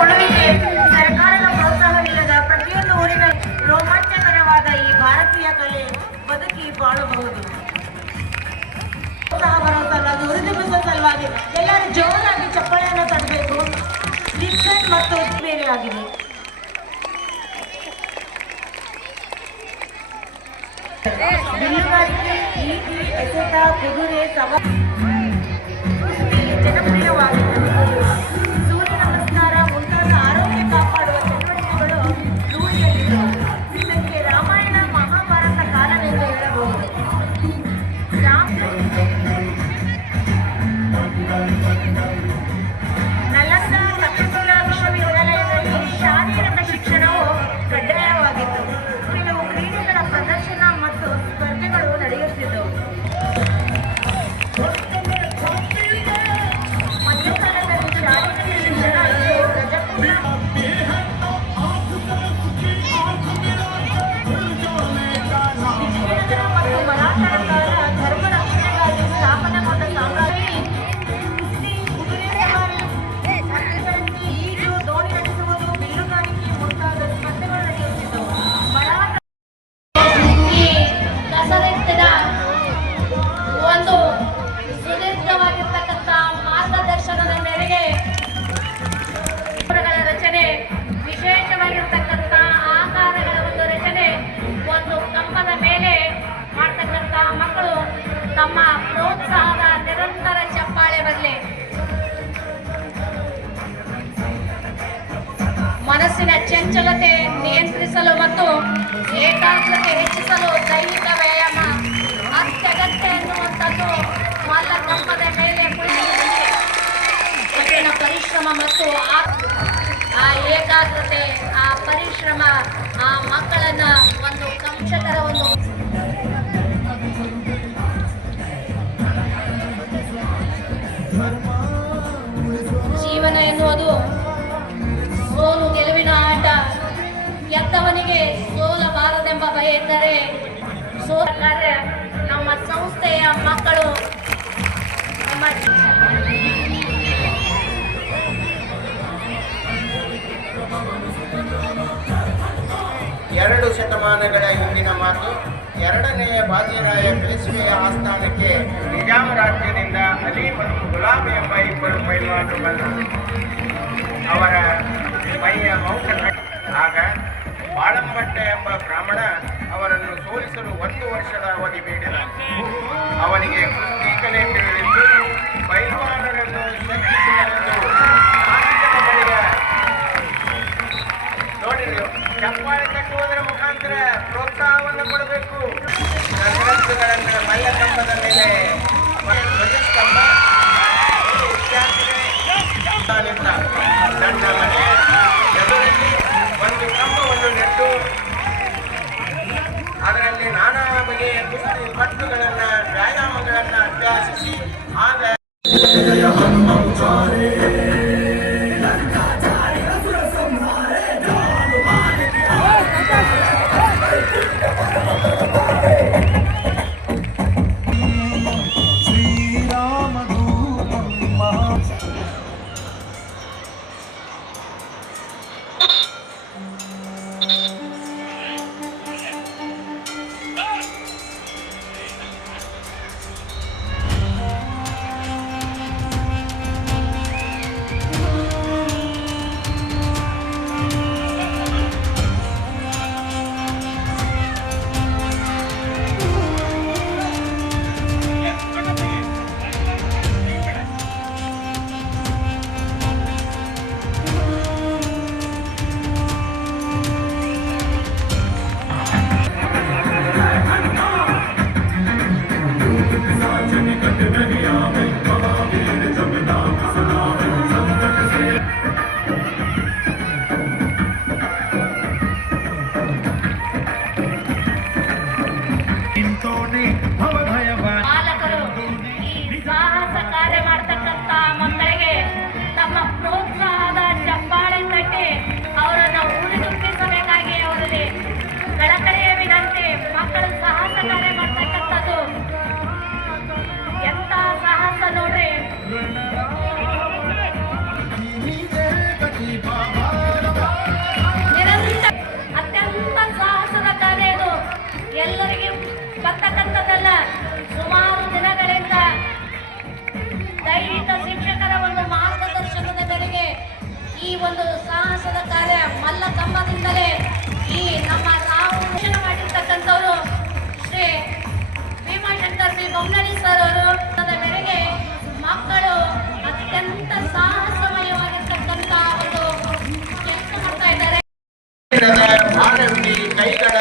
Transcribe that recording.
ಉಳಿವಿಗೆ ಸರ್ಕಾರದ ಪ್ರೋತ್ಸಾಹವಿಲ್ಲದ ಪ್ರತಿಯೊಂದು ಊರಿನ ರೋಮಾಂಚಕರವಾದ ಈ ಭಾರತೀಯ ಕಲೆ ಬದುಕಿ ಬಾಳಬಹುದು. ಪ್ರೋತ್ಸಾಹ ಬರೋ ಸಲುವಾಗಿ ಸಲುವಾಗಿ ಎಲ್ಲರೂ ಜೋರಾಗಿ ಚಪ್ಪಳೆಯನ್ನು ತರಬೇಕು. ಡಿಕ್ಷನ್ ಮತ್ತು ಬೇರೆ ಆಗಿದೆ ಬಿಲ್ಲುಗಾರಿಕೆ ಈಟಿ ಎಸೆತ ಕುದುರೆ ಸವ ತಮ್ಮ ಪ್ರೋತ್ಸಾಹದ ನಿರಂತರ ಚಪ್ಪಾಳೆ ಬರಲಿ ಮನಸ್ಸಿನ ಚಂಚಲತೆ ನಿಯಂತ್ರಿಸಲು ಮತ್ತು ಏಕಾಗ್ರತೆ ಹೆಚ್ಚಿಸಲು ದೈಹಿಕ ವ್ಯಾಯಾಮ ಅತ್ಯಗತ್ಯ ಎನ್ನುವಂಥದ್ದು ಮಲ್ಲ ಕಂಪದ ಮೇಲೆ ಕಠಿಣ ಪರಿಶ್ರಮ ಮತ್ತು ಆ ಏಕಾಗ್ರತೆ, ಆ ಪರಿಶ್ರಮ, ಆ ಮಕ್ಕಳನ್ನ ಒಂದು ಕಂಶಕರ ಒಂದು ಎತ್ತವನಿಗೆ ಸೋಲಬಾರದೆಂಬ ಭಯ ಇದ್ದರೆ ಸೋಲಕ್ಕಾದ್ರೆ ನಮ್ಮ ಸಂಸ್ಥೆಯ ಮಕ್ಕಳು ನಮ್ಮ ಎರಡು ಶತಮಾನಗಳ ಹಿಂದಿನ ಮಾತು, ಎರಡನೆಯ ಬಾಜಿರಾಯ ಪೇಶ್ವೆಯ ಆಸ್ಥಾನಕ್ಕೆ ನಿಜಾಮ ರಾಜ್ಯದಿಂದ ಅಲಿ ಮತ್ತು ಗುಲಾಬ್ ಎಂಬ ಇಬ್ಬರು ಮೈಲಾಟು ಬಂದರು ಅವರ ಮೈಯ ಮೌಖ ಆಗ ಬಾಳಂಬಟ್ಟ ಎಂಬ ಬ್ರಾಹ್ಮಣ ಅವರನ್ನು ಸೋಲಿಸಲು ಒಂದು ವರ್ಷದ ಅವಧಿ ಬೇಡಿದ ಅವನಿಗೆ ಕುಸ್ತಿ ಕಲೆ ತಿಳಿದಿದ್ದು ಆತನ ಬಳಿಗೆ ನೋಡಿರಿ, ಚಪ್ಪಾಳೆ ಕಟ್ಟುವುದರ ಮುಖಾಂತರ ಪ್ರೋತ್ಸಾಹವನ್ನು ಕೊಡಬೇಕು. ಮಲ್ಲ ಕಂಬದ ಮೇಲೆ Tony. ದೈಹಿಕ ಶಿಕ್ಷಕರ ಒಂದು ಮಾರ್ಗದರ್ಶನದ ಮೇರೆಗೆ ಈ ಒಂದು ಸಾಹಸದ ಕಾರ್ಯ ಮಲ್ಲ ಕಂಬದಿಂದಲೇ ಈ ನಮ್ಮ ನಾವು ಶಿಕ್ಷಣ ಮಾಡಿರ್ತಕ್ಕಂಥವರು ಶ್ರೀ ಭೀಮಾಶಂಕರ್ ಬಿ. ಬೊಮ್ಮನಳ್ಳಿ ಸರ್ ಅವರು ಮೇರೆಗೆ ಮಕ್ಕಳು ಅತ್ಯಂತ ಸಾಹಸಮಯವಾಗಿರ್ತಕ್ಕಂಥ ಒಂದು ಕೆಲಸ ಮಾಡ್ತಾ ಇದ್ದಾರೆ. ಕೈಗಳ